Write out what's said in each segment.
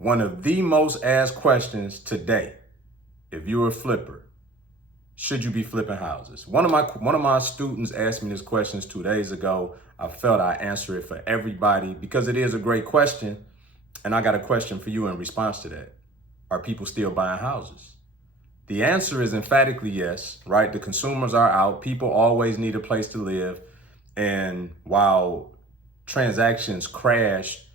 One of the most asked questions today, if you're a flipper, should you be flipping houses? One of my students asked me this question 2 days ago. I felt I answer it for everybody because it is a great question. And I got a question for you in response to that. Are people still buying houses? The answer is emphatically yes, right? The consumers are out. People always need a place to live. And while transactions crashed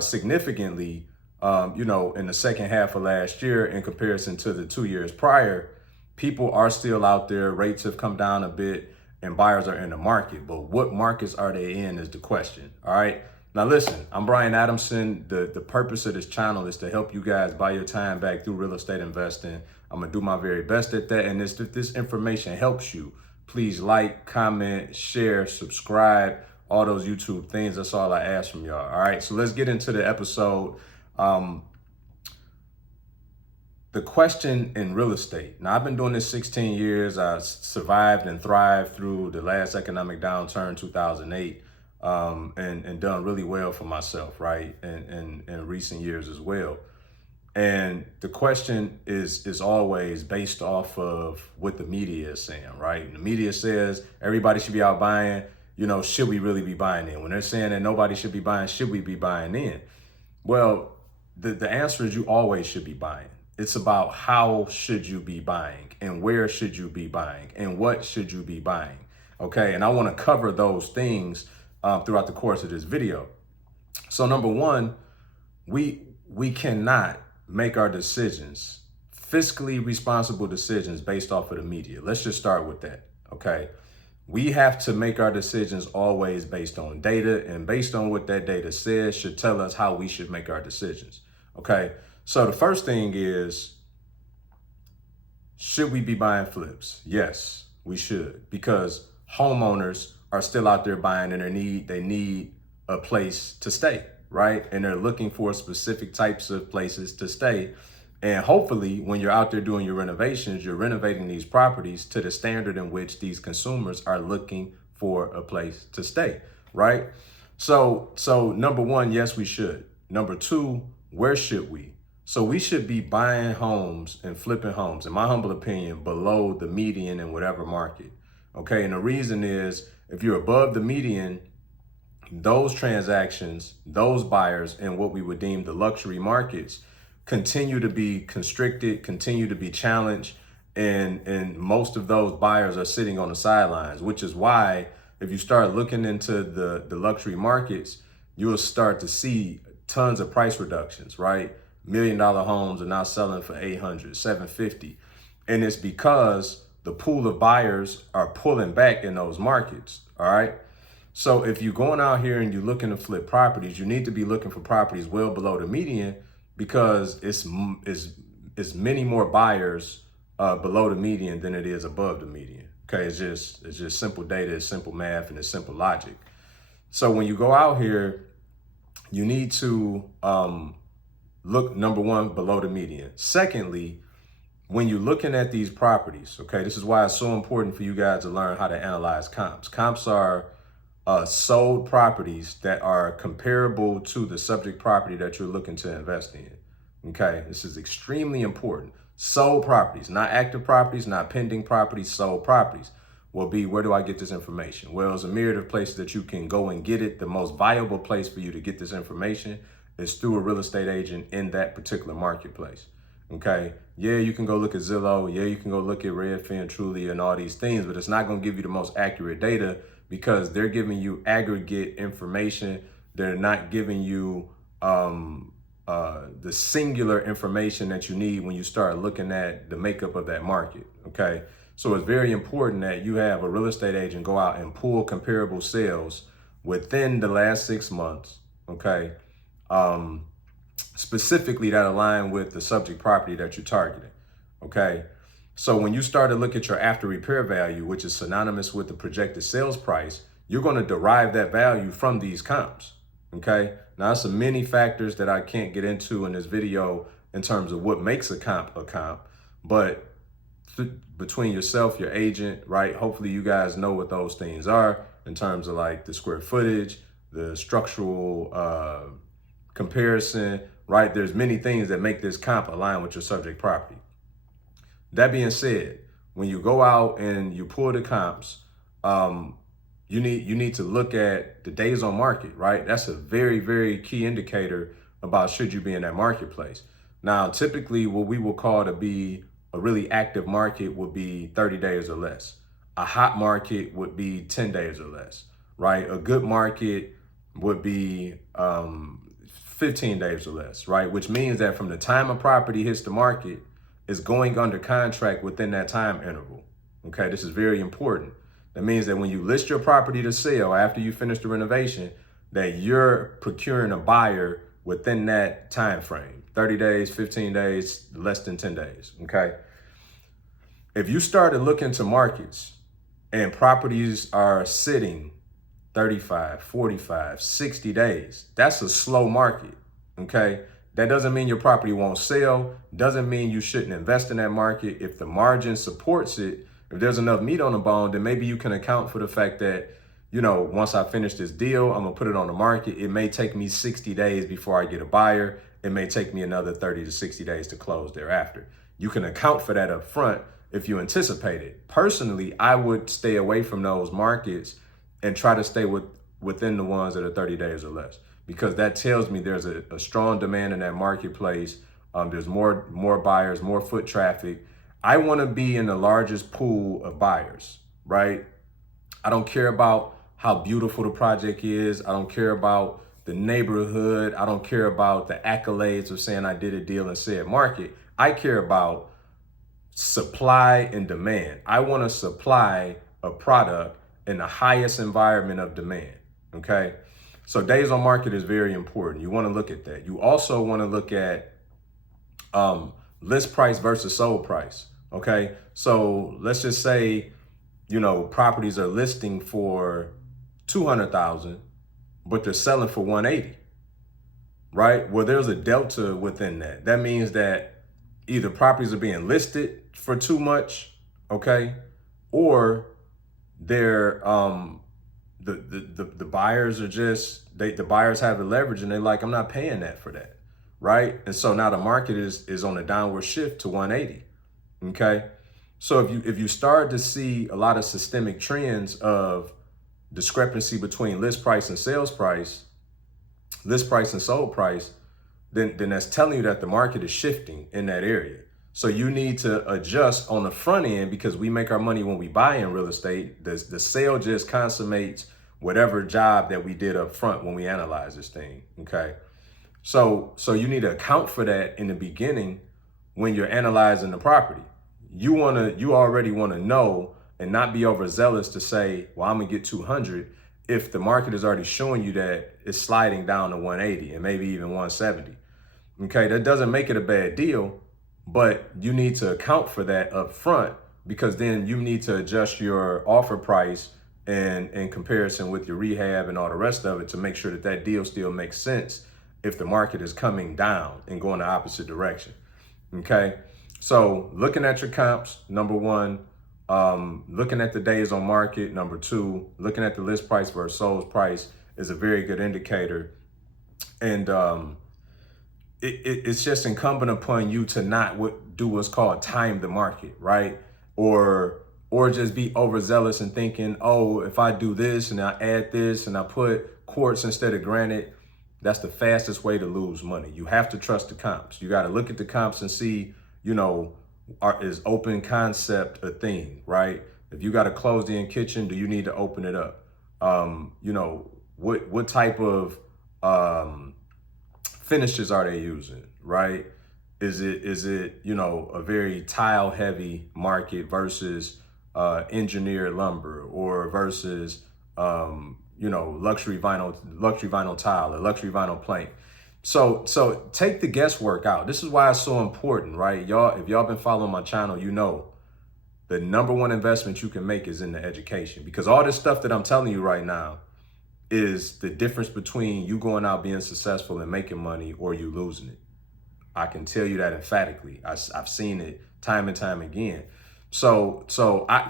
significantly, in the second half of last year in comparison to the 2 years prior, people are still out there. Rates have come down a bit and buyers are in the market. But what markets are they in is the question. All right. Now, listen, I'm Brian Adamson. The purpose of this channel is to help you guys buy your time back through real estate investing. I'm going to do my very best at that. And if this information helps you, please like, comment, share, subscribe, all those YouTube things. That's all I ask from y'all. All right. So let's get into the episode. The question in real estate. Now, I've been doing this 16 years. I survived and thrived through the last economic downturn, 2008, and done really well for myself, right? And in recent years as well. And the question is always based off of what the media is saying, right? The media says everybody should be out buying. Should we really be buying in? When they're saying that nobody should be buying, should we be buying in? Well, the answer is you always should be buying. It's about how should you be buying and where should you be buying and what should you be buying. Okay. And I want to cover those things throughout the course of this video. So number one, we cannot make our decisions, fiscally responsible decisions based off of the media. Let's just start with that. Okay. We have to make our decisions always based on data, and based on what that data says should tell us how we should make our decisions. Okay. So the first thing is, should we be buying flips? Yes, we should, because homeowners are still out there buying and they need a place to stay, right? And they're looking for specific types of places to stay. And hopefully when you're out there doing your renovations, you're renovating these properties to the standard in which these consumers are looking for a place to stay, right? So number one, yes, we should. Number two, where should we? So we should be buying homes and flipping homes, in my humble opinion, below the median in whatever market. Okay. And the reason is, if you're above the median, those transactions, those buyers in what we would deem the luxury markets continue to be constricted, continue to be challenged. And most of those buyers are sitting on the sidelines, which is why if you start looking into the luxury markets, you'll start to see tons of price reductions, right? $1 million homes are now selling for 800, 750. And it's because the pool of buyers are pulling back in those markets. All right. So if you're going out here and you're looking to flip properties, you need to be looking for properties well below the median, because it's many more buyers below the median than it is above the median. Okay. It's just simple data, it's simple math, and it's simple logic. So when you go out here, you need to, look, number one, below the median. Secondly, when you're looking at these properties, okay, this is why it's so important for you guys to learn how to analyze comps. Comps are sold properties that are comparable to the subject property that you're looking to invest in. Okay, this is extremely important. Sold properties, not active properties, not pending properties, sold properties. Well, B, where do I get this information? Well, there's a myriad of places that you can go and get it. The most viable place for you to get this information is through a real estate agent in that particular marketplace. Okay. Yeah, you can go look at Zillow. Yeah, you can go look at Redfin, Trulia, and all these things, but it's not going to give you the most accurate data, because they're giving you aggregate information. They're not giving you the singular information that you need when you start looking at the makeup of that market. Okay. So it's very important that you have a real estate agent go out and pull comparable sales within the last 6 months. Okay. Specifically that align with the subject property that you're targeting. Okay. So when you start to look at your after repair value, which is synonymous with the projected sales price, you're going to derive that value from these comps. Okay. Now, there's some many factors that I can't get into in this video in terms of what makes a comp, but between yourself, your agent, right? Hopefully you guys know what those things are in terms of like the square footage, the structural comparison, right? There's many things that make this comp align with your subject property. That being said, when you go out and you pull the comps, you need to look at the days on market, right? That's a very, very key indicator about should you be in that marketplace. Now, typically what we will call to be a really active market would be 30 days or less. A hot market would be 10 days or less, right? A good market would be 15 days or less, right? Which means that from the time a property hits the market, it's going under contract within that time interval. Okay, this is very important. That means that when you list your property to sell after you finish the renovation, that you're procuring a buyer within that time frame, 30 days, 15 days, less than 10 days, okay? If you started looking to markets and properties are sitting 35, 45, 60 days, that's a slow market, okay? That doesn't mean your property won't sell, doesn't mean you shouldn't invest in that market. If the margin supports it, if there's enough meat on the bone, then maybe you can account for the fact that, you know, once I finish this deal, I'm gonna put it on the market. It may take me 60 days before I get a buyer. It may take me another 30 to 60 days to close thereafter. You can account for that up front if you anticipate it. Personally, I would stay away from those markets and try to stay within the ones that are 30 days or less, because that tells me there's a strong demand in that marketplace. There's more buyers, more foot traffic. I want to be in the largest pool of buyers, right? I don't care about how beautiful the project is. I don't care about the neighborhood. I don't care about the accolades of saying I did a deal in said market. I care about supply and demand. I want to supply a product in the highest environment of demand, okay? So days on market is very important. You want to look at that. You also want to look at list price versus sold price, okay? So let's just say, you know, properties are listing for 200,000, but they're selling for 180, right? Well, there's a delta within that. That means that either properties are being listed for too much, okay, or they're the buyers are just the buyers have the leverage and they're like, I'm not paying that for that, right? And so now the market is on a downward shift to 180. Okay, so if you start to see a lot of systemic trends of discrepancy between list price and sales price, list price and sold price, then that's telling you that the market is shifting in that area. So you need to adjust on the front end, because we make our money when we buy in real estate. The sale just consummates whatever job that we did up front when we analyze this thing, okay? So you need to account for that in the beginning when you're analyzing the property. You already want to know and not be overzealous to say, well, I'm gonna get 200 if the market is already showing you that it's sliding down to 180 and maybe even 170. Okay, that doesn't make it a bad deal, but you need to account for that up front, because then you need to adjust your offer price and in comparison with your rehab and all the rest of it to make sure that that deal still makes sense if the market is coming down and going the opposite direction. Okay, so looking at your comps, number one, looking at the days on market, number two, looking at the list price versus sold price is a very good indicator. And it's just incumbent upon you to not do what's called time the market, right? Or just be overzealous and thinking, oh, if I do this and I add this and I put quartz instead of granite, that's the fastest way to lose money. You have to trust the comps. You got to look at the comps and see, you know, is open concept a thing, right? If you got a closed-in kitchen, do you need to open it up? You know, what type of finishes are they using, right? Is it you know, a very tile heavy market versus engineered lumber, or versus you know, luxury vinyl tile or luxury vinyl plank? So take the guesswork out. This is why it's so important, right? Y'all, if y'all been following my channel, you know the number one investment you can make is in the education, because all this stuff that I'm telling you right now is the difference between you going out being successful and making money or you losing it. I can tell you that emphatically. I've seen it time and time again. So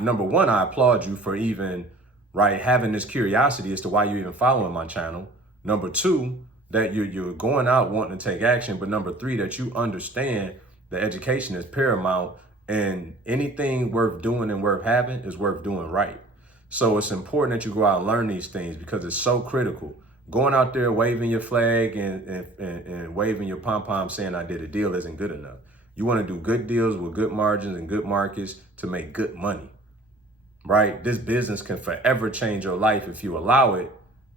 number one, I applaud you for even, right, having this curiosity as to why you even following my channel. Number two, that you're going out wanting to take action, but number three, that you understand that education is paramount, and anything worth doing and worth having is worth doing right. So it's important that you go out and learn these things because it's so critical. Going out there waving your flag and waving your pom-pom saying I did a deal isn't good enough. You want to do good deals with good margins and good markets to make good money, right? This business can forever change your life if you allow it,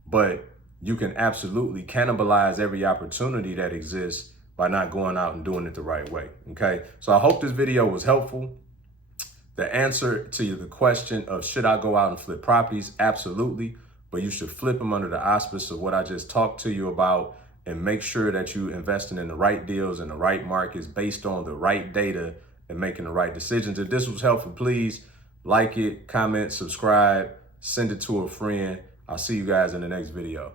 but you can absolutely cannibalize every opportunity that exists by not going out and doing it the right way, okay? So I hope this video was helpful. The answer to the question of should I go out and flip properties? Absolutely, but you should flip them under the auspice of what I just talked to you about, and make sure that you investing in the right deals in the right markets based on the right data and making the right decisions. If this was helpful, please like it, comment, subscribe, send it to a friend. I'll see you guys in the next video.